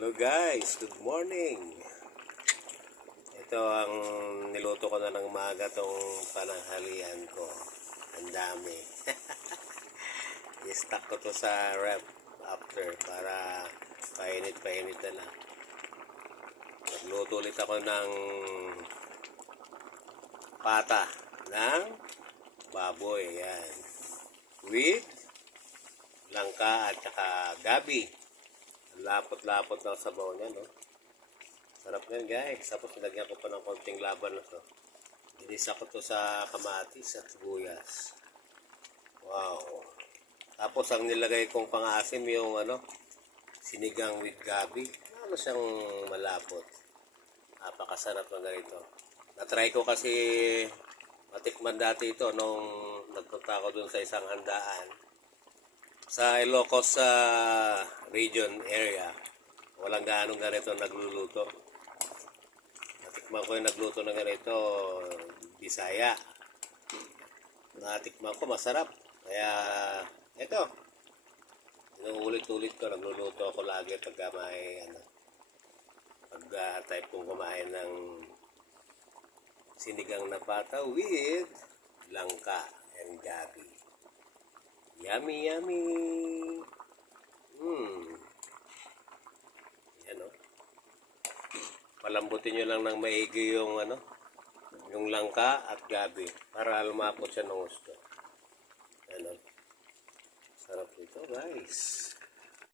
Hello guys, good morning. Ito ang niluto ko na ng maga tong pananghalian ko. Ang dami. I-stack ko to sa rep after para painit-painit na lang. Nagluto ulit ako ng pata ng baboy. Yan. With langka at saka gabi. Lapot-lapot ng sabaw niya, no? Sarap yan, guys. Tapos nilagyan ko pa ng konting laban na to. Inisa ko to sa kamatis at sibuyas. Wow. Tapos ang nilagay kong pang-asim yung ano, sinigang with gabi. Ano siyang malapot. Napakasarap na ganito. Na-try ko kasi matikman dati ito nung nagpunta ako dun sa isang handaan sa Ilocos sa region area, walang gaanong ganito nagluluto. Natikman ko yung nagluto ng ganito, Bisaya. Natikman ko, masarap. Kaya, eto. Inuulit-ulit ko, nagluluto ako lagi pag may, ano, pag uh, type kong kumain ng sinigang na pata with langka and gabi. Yummy, yummy. Hmm. Yan o. Palambutin nyo lang ng maigi yung ano, yung langka at gabi para lumapot siya ng gusto. Yan o. Sarap nito guys.